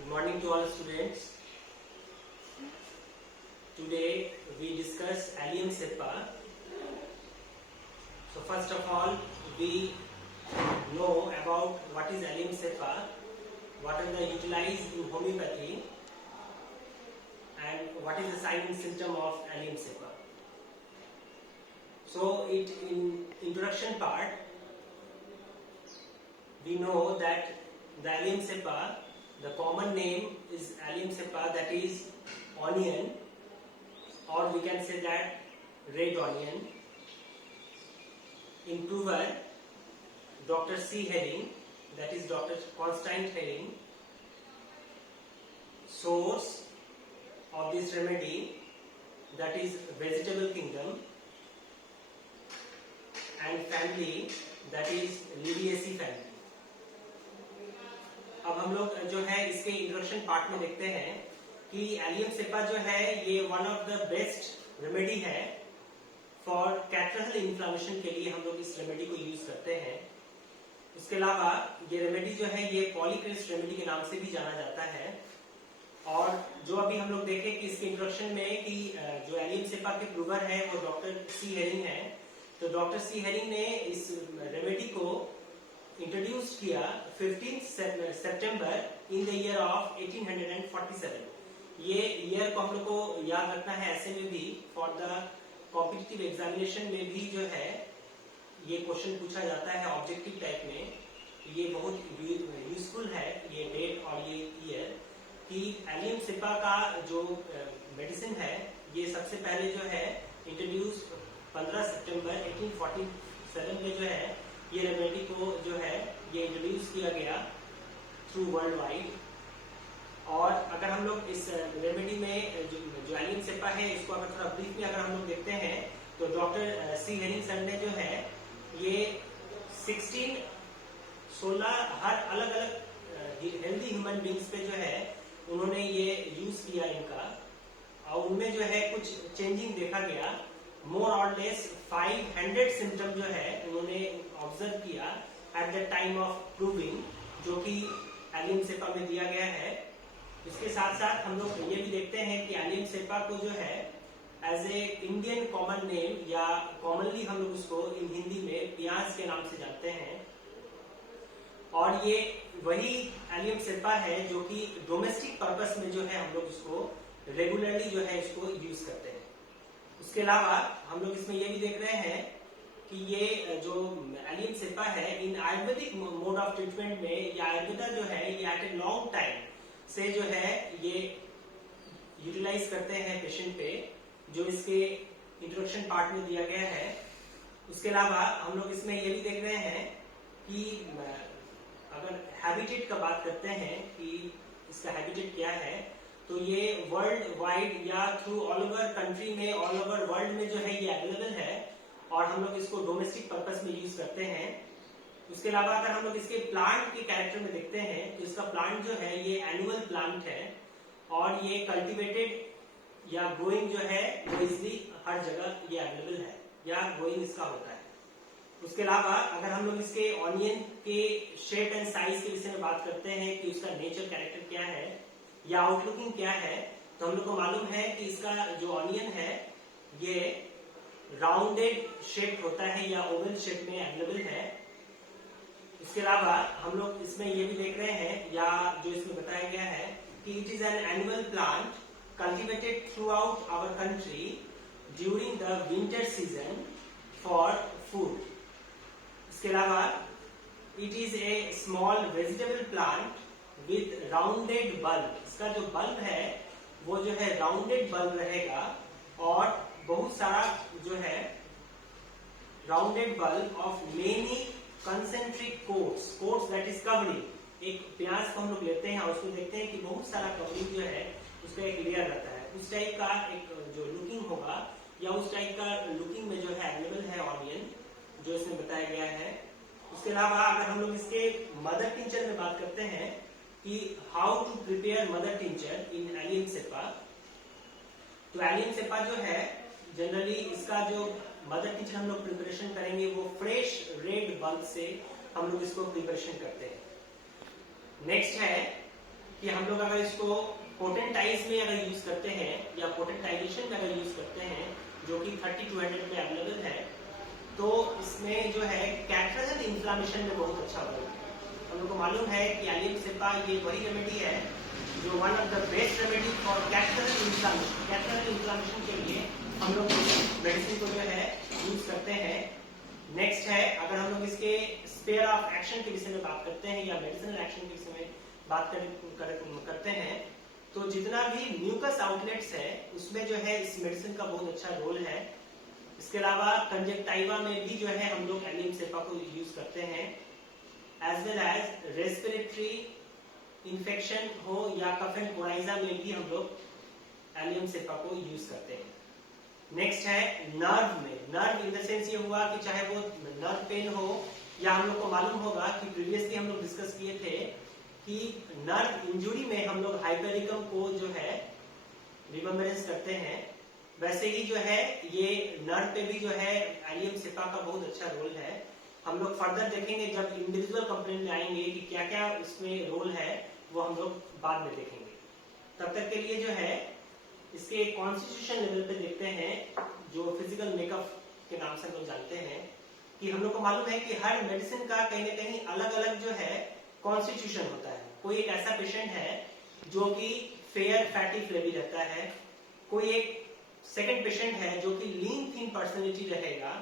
Good morning to all students. Today we discuss allium cepa. So first of all, we know about what is allium cepa, what are the utilized in homeopathy, and what is the sign and symptom of allium cepa. So in introduction part, we know that the allium cepa, the common name is allium cepa, that is onion, or we can say that red onion. Improver Dr. C. Herring, that is Dr. Constantine Herring. Source of this remedy, that is vegetable kingdom, and family, that is Liliaceae family. अब हम लोग जो है इसके introduction part में देखते हैं कि एलियम सेपा जो है ये one of the best remedy है फॉर कैटरल इन्फ्लामेशन के लिए हम लोग इस रेमेडी को यूज करते हैं। उसके अलावा ये रेमेडी जो है ये पॉलीक्रिस्ट रेमेडी के नाम से भी जाना जाता है। और जो अभी हम लोग देखें कि इसके इंट्रोडक्शन में कि जो एलियम सेपा के प्रूवर है वो डॉक्टर सी हेरिंग है, तो डॉक्टर सी हेरिंग ने इस रेमेडी को इंट्रोड्यूस किया 15 सितंबर इन द ईयर ऑफ 1847। ये ईयर को हम लोग को याद रखना है, ऐसे में भी फॉर द कॉम्पिटिटिव एग्जामिनेशन में भी जो है ये क्वेश्चन पूछा जाता है ऑब्जेक्टिव टाइप में। ये बहुत यूजफुल है ये डेट और ये ईयर कि एलियम सेपा का जो मेडिसिन है ये सबसे पहले जो है इंट्रोड्यूस 15 सितंबर 1847 में जो है ये रेमेडी को जो है ये इंट्रोड्यूस किया गया थ्रू वर्ल्ड वाइड। और अगर हम लोग इस रेमेडी में जो एलियम सेपा है इसको अगर थोड़ा ब्रीफ में अगर हम लोग देखते हैं तो डॉक्टर सी हेरिंग सर ने जो है ये 16 हर अलग अलग हेल्दी ह्यूमन बींग्स पे जो है उन्होंने ये यूज किया इनका, और उनमें जो है कुछ चेंजिंग देखा गया। मोर और लेस 500 सिम्टम जो है उन्होंने ऑब्जर्व किया eight the time of proving, जो कि एलियम सेपा में दिया गया है। इसके साथ साथ हम लोग ये भी देखते हैं कि एलियम सेपा को जो है as a Indian common name या कॉमनली हम लोग उसको इन हिंदी में प्याज के नाम से जानते हैं। और ये वही एलियम सेपा है जो कि डोमेस्टिक पर्पस में जो है हम लोग इसको रेगुलरली जो है इसको यूज करते हैं। उसके अलावा हम लोग इसमें ये भी देख रहे हैं कि ये जो एलियम सेपा है इन आयुर्वेदिक मोड ऑफ ट्रीटमेंट में या आयुर्वेदा जो है ये एट ए लॉन्ग टाइम से जो है ये यूटिलाइज करते हैं पेशेंट पे, जो इसके इंट्रोडक्शन पार्ट में दिया गया है। उसके अलावा हम लोग इसमें ये भी देख रहे हैं कि अगर हैबिटेट का बात करते हैं कि इसका हैबिटेट क्या है, तो ये वर्ल्ड वाइड या थ्रू ऑल ओवर कंट्री में, ऑल ओवर वर्ल्ड में जो है ये अवेलेबल है और हम लोग इसको डोमेस्टिक पर्पस में यूज करते हैं। उसके अलावा अगर हम लोग इसके प्लांट के कैरेक्टर में देखते हैं तो इसका प्लांट जो है ये एनुअल प्लांट है और ये कल्टीवेटेड या ग्रोइंग जो है वो इजली हर जगह ये अवेलेबल है या ग्रोइंग इसका होता है। उसके अलावा अगर हम लोग इसके ऑनियन के शेप एंड साइज के विषय में बात करते हैं कि उसका नेचर कैरेक्टर क्या है या आउटलुकिंग क्या है, तो हम लोग को मालूम है कि इसका जो ऑनियन है ये राउंडेड शेप होता है या ओवल शेप में अवेलेबल है। इसके अलावा हम लोग इसमें ये भी देख रहे हैं या जो इसमें बताया गया है कि it is an annual plant cultivated throughout our country during the winter season for food. इसके अलावा it is a small vegetable plant with rounded bulb. इसका जो बल्ब है वो जो है राउंडेड बल्ब रहेगा और बहुत सारा जो है rounded bulb of many concentric quotes that is covering. एक प्याज को हम लोग लेते हैं और उसको देखते हैं कि बहुत सारा कवरिंग जो है उसका एक लेयर रहता है, उस टाइप का एक जो लुकिंग होगा या उस टाइप का लुकिंग में जो है अवेलेबल है ऑनियन, जो इसमें बताया गया है। उसके अलावा अगर हम लोग इसके मदर टिंचर में बात करते हैं कि how to prepare mother tincture in allium cepa, तो एलियम सेपा जो है जनरली इसका जो मदर टिंचर हम लोग प्रिपरेशन करेंगे वो फ्रेश रेड बल्ब से हम लोग इसको प्रिपरेशन करते हैं। नेक्स्ट है कि हम लोग अगर इसको पोटेंटाइज में अगर यूज करते हैं या पोटेंटाइजेशन में अगर यूज करते हैं, जो कि 30-200 में अवेलेबल है, तो इसमें जो है कैथरेनल इन्फ्लामेशन में बहुत अच्छा रोल है। हम लोग को मालूम है कि एलियम सेपा ये वही रेमेडी है जो one of the best remedy for catarrhal inflammation. Catarrhal inflammation के लिए हम लोग मेडिसिन को जो है यूज करते हैं। नेक्स्ट है, अगर हम लोग इसके स्पेयर ऑफ एक्शन के विषय में बात करते हैं या मेडिसिनल एक्शन के विषय में बात करते हैं, तो जितना भी म्यूकस आउटलेट्स है उसमें जो है इस मेडिसिन का बहुत अच्छा रोल है। इसके अलावा कंजक्टाइवा में भी जो है हम लोग एलियम सेपा को यूज करते हैं, as well as respiratory infection हो या कफ एंड कोराइजा में भी हम लोग एलियम सेपा को यूज करते हैं। नेक्स्ट है नर्व में। नर्व इन द सेंस ये हुआ कि चाहे वो नर्व पेन हो या हम लोग को मालूम होगा कि प्रीवियसली हम लोग डिस्कस किए थे कि नर्व इंजुरी में हम लोग हाइपेरिकम को जो है रिमेम्बरेंस करते हैं, वैसे ही जो है ये नर्व पे भी जो है एलियम सेपा का बहुत अच्छा रोल है। हम लोग फर्दर देखेंगे जब इंडिविजुअल कंप्लेंट में आएंगे कि क्या क्या इसमें रोल है, वो हम लोग बाद में देखेंगे। तब तक के लिए जो है इसके कॉन्स्टिट्यूशन लेवल पे देखते हैं, जो फिजिकल मेकअप के नाम से हम लोग जानते हैं कि हम लोग को मालूम है कि हर मेडिसिन का कहीं ना कहीं अलग अलग जो है कॉन्स्टिट्यूशन होता है। कोई एक ऐसा पेशेंट है जो कि फेयर फैटी फ्लेवी रहता है, कोई एक सेकंड पेशेंट है जो कि लीन थिन पर्सनैलिटी रहेगा,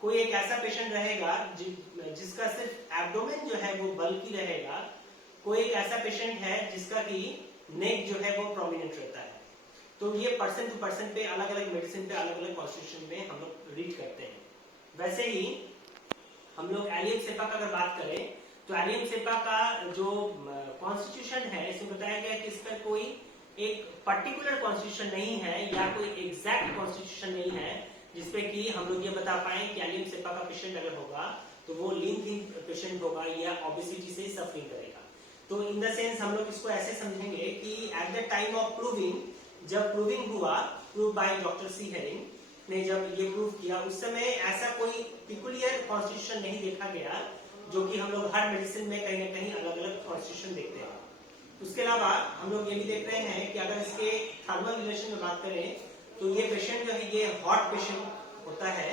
कोई एक ऐसा पेशेंट रहेगा जिसका सिर्फ एब्डोमेन जो है वो बल्की रहेगा, कोई एक ऐसा पेशेंट है जिसका कि नेक जो है वो प्रोमिनेंट रहता है। तो ये पर्सन टू पर्सन पे अलग अलग मेडिसिन पे अलग अलग कॉन्स्टिट्यूशन में हम लोग रीड करते हैं। वैसे ही हम लोग एलियम सेपा का अगर बात करें तो एलियम सेपा का जो कॉन्स्टिट्यूशन है इसमें बताया गया कि इसका कोई एक पर्टिकुलर कॉन्स्टिट्यूशन नहीं है या कोई एग्जैक्ट कॉन्स्टिट्यूशन नहीं है जिसपे कि हम लोग ये बता पाए कि एलियम सेपा का पेशेंट अगर होगा तो वो लीन थिन पेशेंट होगा या ओबेसिटी से सफरिंग करेगा। तो इन द सेंस हम लोग इसको ऐसे समझेंगे कि at the time of proving, जब प्रूविंग हुआ, prove by doctor C Hering ने जब ये प्रूव किया, उस समय ऐसा कोई पिकुलियर कॉन्स्टिट्यूशन नहीं देखा गया जो कि हम लोग हर मेडिसिन में कहीं ना कहीं अलग अलग कॉन्स्टिट्यूशन देखते हैं। उसके अलावा हम लोग ये भी देख रहे हैं कि अगर इसके थर्मल रिलेशन में बात करें तो ये पेशेंट जो है ये हॉट पेशेंट होता है,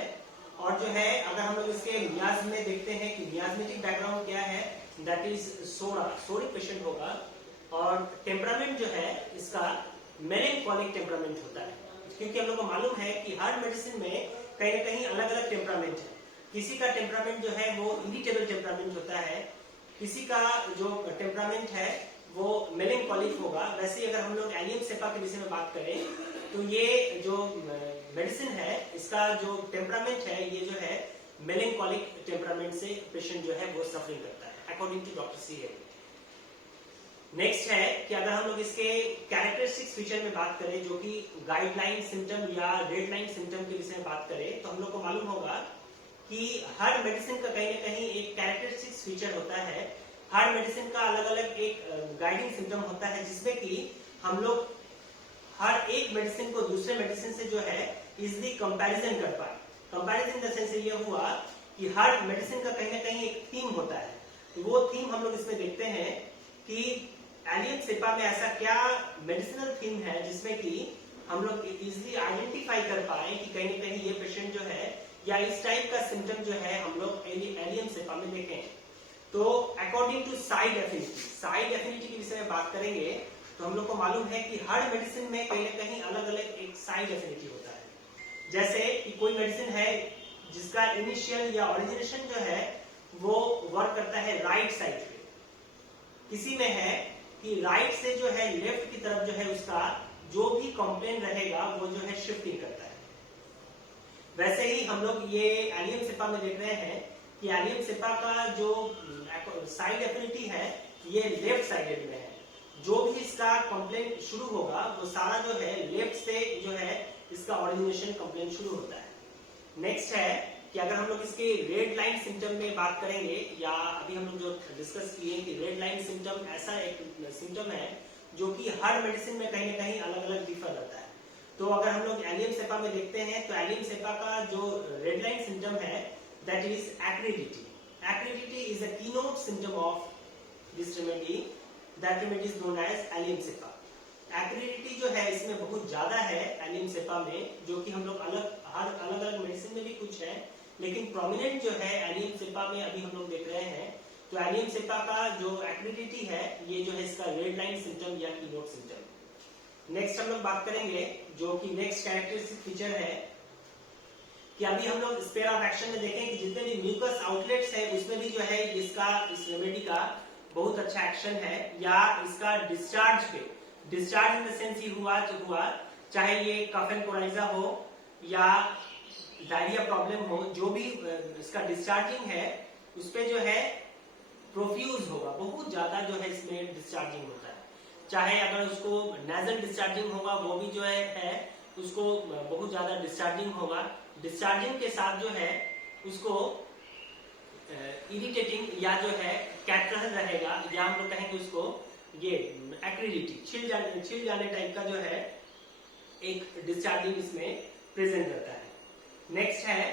और जो है अगर हम लोग इसके मियाज में देखते हैं कि मियाजमेटिक बैकग्राउंड क्या है, दैट इज सोरिक पेशेंट होगा, और टेम्परामेंट जो है इसका मेलेंकोलिक टेम्परामेंट होता है, क्योंकि हम लोग को मालूम है कि हर मेडिसिन में कहीं ना कहीं अलग अलग टेम्परामेंट है। किसी का टेम्परामेंट जो है वो इरिटेबल टेम्परामेंट होता है, किसी का जो टेम्परामेंट है वो मेलेंकोलिक होगा। वैसे ही अगर हम लोग एलियम सेपा के विषय में बात करें तो ये जो मेडिसिन है इसका जो टेम्परामेंट है ये जो है मेलेंकोलिक टेम्परामेंट से पेशेंट जो है वो सफरिंग करता है according to doctor C Hering. Next है कि अगर हम लोग इसके कैरेक्टरिस्टिक्स फीचर में बात करें जो कि गाइडलाइन सिम्टम या रेड लाइन सिम्टम के विषय में बात करें तो हम लोग को मालूम होगा कि हर मेडिसिन का कहीं ना कहीं एक कैरेक्टरिस्टिक्स फीचर होता है, हर मेडिसिन का अलग अलग एक गाइडिंग सिम्टम होता है जिसमें कि हम लोग हर एक मेडिसिन को दूसरे मेडिसिन से जो है इजिली कंपैरिजन कर पाए। कंपैरिजन इन द सेंस ये हुआ कि हर मेडिसिन का कहीं ना कहीं एक थीम होता है, तो वो थीम हम लोग इसमें देखते हैं कि एलियम सेपा में ऐसा क्या मेडिसिनल थीम है जिसमें कि हम लोग इजिली आइडेंटिफाई कर पाए कि कहीं ना कहीं ये पेशेंट जो है या इस टाइप का सिम्टम जो है हम लोग एलियम सेपा में देखें। तो अकॉर्डिंग टू साइड एफिनिटी के विषय में बात करेंगे तो हम लोग को मालूम है कि हर मेडिसिन में कहीं ना कहीं अलग अलग एक साइड एफिनिटी होता है। जैसे कि कोई मेडिसिन है जिसका इनिशियल या ओरिजिनेशन जो है वो वर्क करता है राइट साइड पे, किसी में है कि राइट से जो है लेफ्ट की तरफ जो है उसका जो भी कंप्लेन रहेगा वो जो है शिफ्टिंग करता है। वैसे ही हम लोग ये एलियम सेपा में देख रहे हैं कि एलियम सेपा का जो साइड एफिनिटी है ये लेफ्ट साइडेड में है, जो भी इसका कंप्लेन शुरू होगा वो सारा जो है लेफ्ट से जो है इसका ओरिजिनेशन कंप्लेन शुरू होता है। नेक्स्ट है कि अगर हम लोग इसके रेड लाइन सिम्टम में बात करेंगे, या अभी हम लोग जो डिस्कस किए कि रेड लाइन सिम्टम ऐसा एक सिम्टम है जो कि हर मेडिसिन में कहीं ना कहीं अलग अलग डिफर रहता है। तो अगर हम लोग एलियम सेपा में देखते हैं तो एलियम सेपा का जो रेड लाइन सिम्टम है that is acridity. Acridity is a keynote symptom of this remedy, that remedy is known as allium cepa. Acridity जो है इसमें बहुत ज्यादा है एलियम सेपा में, जो कि हम लोग अलग अलग मेडिसिन में भी कुछ है, लेकिन प्रोमिनेंट जो है एलियम सेपा में अभी हम लोग देख रहे हैं। तो एलियम सेपा का जो एक्रिडिटी है ये जो है इसका रेड लाइन सिम्टम या कीनोट सिम्टम। नेक्स्ट हम लोग बात करेंगे जो कि नेक्स्ट कैरेक्टरिस्टिक फीचर है कि अभी हम लोग स्पेयर ऑफ एक्शन में देखें कि जितने भी म्यूकस आउटलेट्स है उसमें भी जो है इसका इस रेमेडी का बहुत अच्छा एक्शन है, या इसका डिस्चार्ज पे, डिस्चार्ज इन द सेंस ये हुआ चाहे ये कफ एंड कोराइजा हो या डायरिया प्रॉब्लम हो, जो भी इसका डिस्चार्जिंग है उस पे जो है प्रोफ्यूज होगा, बहुत ज्यादा जो है इसमें डिस्चार्जिंग होता है। चाहे अगर उसको नेजल डिस्चार्जिंग होगा वो भी जो है उसको बहुत ज्यादा डिस्चार्जिंग होगा। डिस्चार्जिंग के साथ जो है उसको इरिटेटिंग या जो है कैटरल रहेगा, या हम लोग कहेंगे उसको ये एक्रिडिटी, छिल जाने टाइप का जो है एक डिस्चार्जिंग इसमें प्रेजेंट रहता है। नेक्स्ट है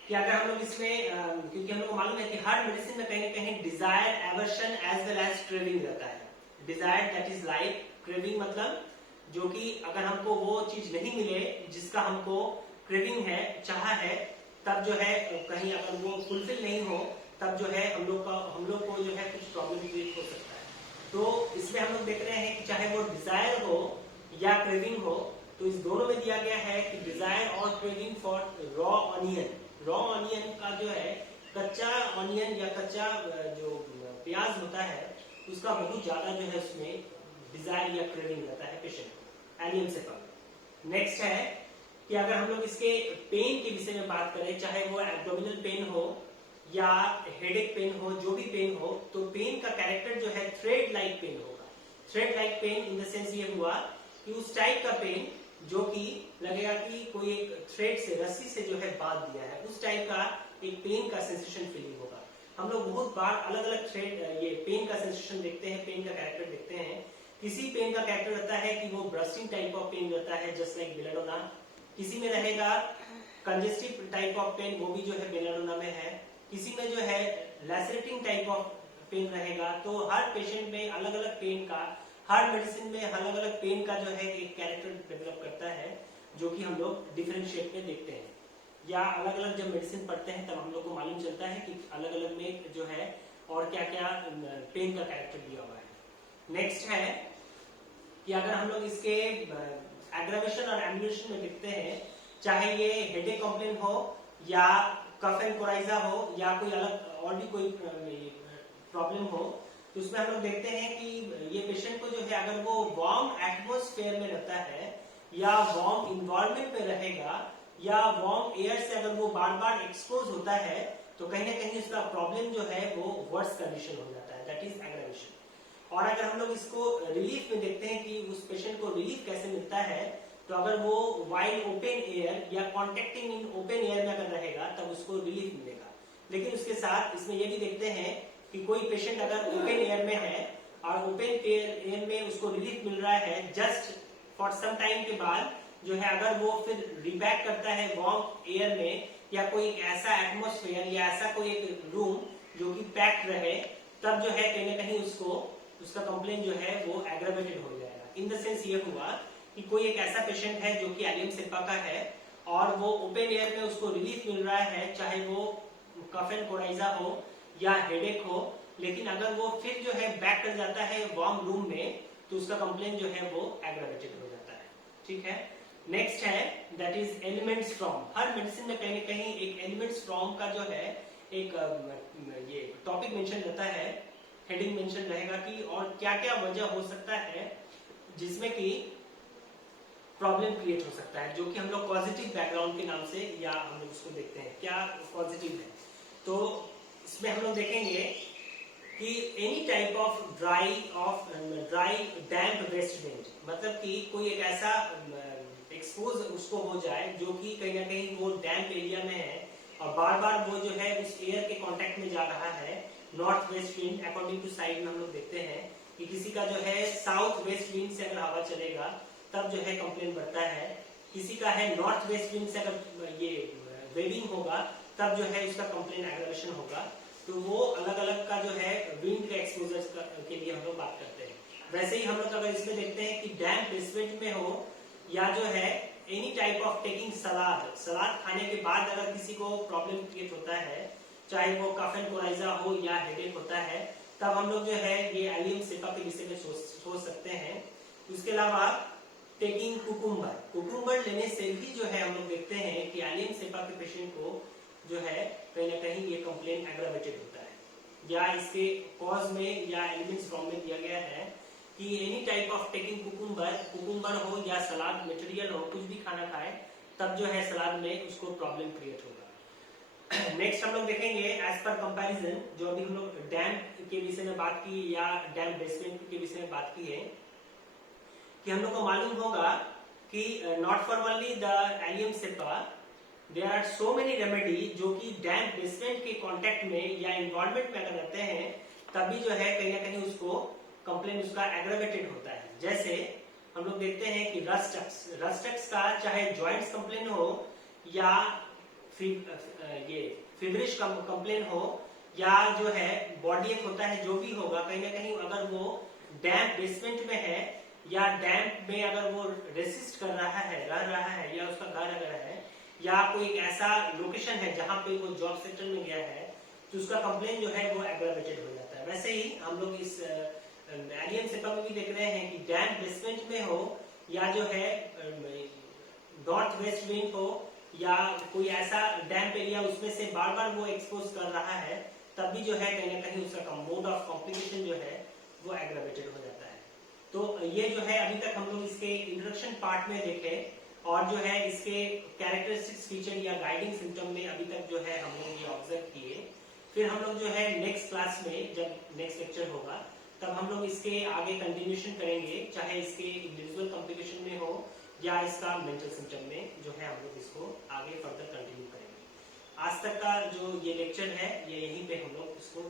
कि अगर हम लोग इसमें क्योंकि हम लोग को मालूम है कि हर मेडिसिन में कहीं ना कहीं desire, aversion as well as craving रहता है। Desire that is like, craving मतलब जो कि अगर हमको वो चीज नहीं मिले जिसका हमको क्रेविंग है, चाह है, तब जो है कहीं अगर वो फुलफिल नहीं हो तब जो है हम लोग को जो है कुछ प्रॉब्लम क्रिएट हो सकता है। तो इसमें हम लोग देख रहे हैं कि चाहे वो डिजायर हो या क्रेविंग हो, तो इस दोनों में दिया गया है कि डिजायर और craving for raw onion. Raw onion का जो है कच्चा ऑनियन या कच्चा जो प्याज होता है उसका बहुत ज्यादा जो है उसमें डिजायर या क्रेविंग रहता है पेशेंट को, एलियम सेपा। नेक्स्ट है कि अगर हम लोग इसके पेन के विषय में बात करें, चाहे वो एब्डोमिनल पेन हो या हेडेक पेन हो, जो भी पेन हो, तो पेन का कैरेक्टर जो है थ्रेड लाइक पेन होगा। Thread like pain in the sense ये हुआ कि उस टाइप का पेन जो कि लगेगा कि कोई एक थ्रेड से, रस्सी से जो है बांध दिया है, उस टाइप का एक पेन का सेंसेशन फीलिंग होगा। हम लोग बहुत बार अलग अलग थ्रेड ये पेन का सेंसेशन देखते हैं, पेन का कैरेक्टर देखते हैं। किसी पेन का कैरेक्टर रहता है कि वो ब्रस्टिंग टाइप ऑफ पेन रहता है जस्ट लाइक बेलाडोना, किसी में रहेगा कंजेस्टिव टाइप ऑफ पेन, वो भी जो है बेलाडोना में है, किसी में जो है लैसरेटिंग टाइप ऑफ पेन रहेगा। तो हर पेशेंट में अलग अलग पेन का, हर मेडिसिन में अलग अलग पेन का जो है एक कैरेक्टर डेवलप करता है, जो कि हम लोग डिफरेंशिएट में देखते हैं, या अलग अलग जब मेडिसिन पढ़ते हैं तब हम लोग को मालूम चलता है कि अलग अलग में जो है और क्या क्या पेन का कैरेक्टर दिया हुआ है। नेक्स्ट है कि अगर हम लोग इसके एग्रावेशन और एम्बुलेशन में देखते हैं, चाहे ये हेडेक कंप्लेन हो या कफ एंड कोराइजा हो या कोई अलग और भी कोई प्रॉब्लम हो, तो उसमें हम लोग देखते हैं कि ये पेशेंट को जो है अगर वो वार्म एटमॉस्फेयर में रहता है या वार्म इन्वायरमेंट में रहेगा या वार्म एयर से अगर वो बार बार एक्सपोज होता है, तो कहीं ना कहीं उसका प्रॉब्लम जो है वो वर्स कंडीशन हो जाता है, दैट इज एग्रावेशन। और अगर हम लोग इसको रिलीफ में देखते हैं कि उस पेशेंट को रिलीफ कैसे मिलता है, तो अगर वो वाइल ओपन एयर या कॉन्टेक्टिंग इन ओपन एयर में अगर रहेगा तब उसको रिलीफ मिलेगा। लेकिन उसके साथ इसमें ये भी देखते हैं कि कोई पेशेंट अगर ओपन एयर में है और ओपन एयर में उसको रिलीफ मिल रहा है, जस्ट फॉर सम टाइम के बाद जो है अगर वो फिर रिबैक करता है वार्म एयर में या कोई एक ऐसा एटमॉस्फेयर या ऐसा कोई एक रूम जो कि पैक्ड रहे, तब जो है कहीं ना कहीं उसका कंप्लेन जो है वो एग्रावेटेड हो जाएगा। इन द सेंस ये हुआ कि कोई एक ऐसा पेशेंट है जो कि एलियम सेपा का है और वो ओपन एयर में उसको रिलीफ मिल रहा है, चाहे वो कफ एंड कोराइजा हो या हेडेक हो, लेकिन अगर वो फिर जो है बैक कर जाता है वार्म रूम में, तो उसका कंप्लेन जो है वो एग्रावेटेड हो जाता है। ठीक है। नेक्स्ट है that is elements from. Her medicine में कहीं ना कहीं एक एलिमेंट्स फ्रॉम का जो है एक ये टॉपिक मेंशन रहता है, हेडिंग मेंशन रहेगा कि और क्या क्या वजह हो सकता है जिसमें कि प्रॉब्लम क्रिएट हो सकता है, जो कि हम लोग पॉजिटिव बैकग्राउंड के नाम से या हम लोग उसको देखते हैं क्या पॉजिटिव है। तो इसमें हम लोग देखेंगे कि any type of dry damp west wind, मतलब कि कोई एक ऐसा एक्सपोज उसको हो जाए जो कि कहीं ना कहीं वो डैम्प एरिया में है और बार बार वो जो है उस एयर के कांटेक्ट में जा रहा है। North west wind according to side में हम लोग देखते हैं कि किसी का जो है साउथ वेस्ट विंड से अगर हवा चलेगा तब जो है कंप्लेन बढ़ता है, किसी का है नॉर्थ वेस्ट विंड से अगर ये वेविंग होगा तब जो है उसका कंप्लेन एग्रावेशन होगा। तो वो अलग अलग का जो है विंड के एक्सपोजर के लिए हम लोग बात करते हैं। वैसे ही हम लोग अगर इसमें देखते हैं कि डैम्प बेसमेंट में हो या जो है एनी टाइप ऑफ टेकिंग सलाद खाने के बाद अगर किसी को प्रॉब्लम क्रिएट होता है, चाहे वो कफ एंड कोराइजा हो या हेडेक होता है, तब हम लोग जो है ये एलियम सेपा के विषय में सोच सकते हैं। उसके अलावा टेकिंग कुकुम्बर लेने से भी जो है हम लोग देखते हैं कि एलियम सेपा के पेशेंट को जो है कहीं ना कहीं ये कंप्लेन एग्रावेटेड होता है, या इसके कॉज में या एलिमेंट्स फॉर्म में दिया गया है कि any type of taking cucumber हो या सलाद मटेरियल हो, कुछ भी खाना खाए तब जो है सलाद में उसको प्रॉब्लम क्रिएट होगा। नेक्स्ट हम लोग देखेंगे एज पर कंपैरिजन, जो अभी हम लोग डैम्प के विषय में बात की या डैम्प बेसमेंट के विषय में बात की है, कि हम लोग को मालूम होगा कि not for only the allium cepa, there are so many remedy जो कि डैम्प बेसमेंट के कांटेक्ट में या इन्वॉल्वमेंट में अगर रहते हैं तभी जो है कहीं ना कहीं उसको कंप्लेन उसका एग्रावेटेड होता है। जैसे हम लोग देखते हैं कि रस्टक्स का चाहे जॉइंट्स कंप्लेन हो या ये फिब्रिश कंप्लेन हो या जो है बॉडी एक होता है, जो भी होगा कहीं ना कहीं अगर वो डैम्प बेसमेंट में है या डैम्प में अगर वो रेसिस्ट कर रहा है, रह रहा है, या उसका घर अगर है या कोई एक ऐसा लोकेशन है जहां पे वो जॉब सेक्टर में गया है, तो उसका कंप्लेन जो है वो एग्रावेटेड हो जाता है। वैसे ही हम लोग इस एलियन सेपा में भी देख रहे हैं कि डैम्प बेसमेंट में हो या जो है नॉर्थ वेस्ट विंड हो या कोई ऐसा डैम्प एरिया उसमें से बार बार वो एक्सपोज कर रहा है, तब भी जो है कहीं ना कहीं उसका मोड ऑफ कॉम्प्लिकेशन जो है वो एग्रावेटेड हो जाता है। तो ये जो है अभी तक हम लोग इसके इंट्रोडक्शन पार्ट में देखे, और जो है इसके कैरेक्टरिस्टिक्स फीचर या गाइडिंग सिम्टम में अभी तक जो है हम लोग ये ऑब्जर्व किए। फिर हम लोग जो है नेक्स्ट क्लास में जब नेक्स्ट लेक्चर होगा तब हम लोग इसके आगे कंटिन्यूशन करेंगे, चाहे इसके इंडिविजुअल कॉम्प्लिकेशन में हो या इसका मेंटल सिम्टम में जो है हम लोग इसको आगे फर्दर कंटिन्यू करेंगे। आज तक का जो ये लेक्चर है ये यहीं पे हम लोग इसको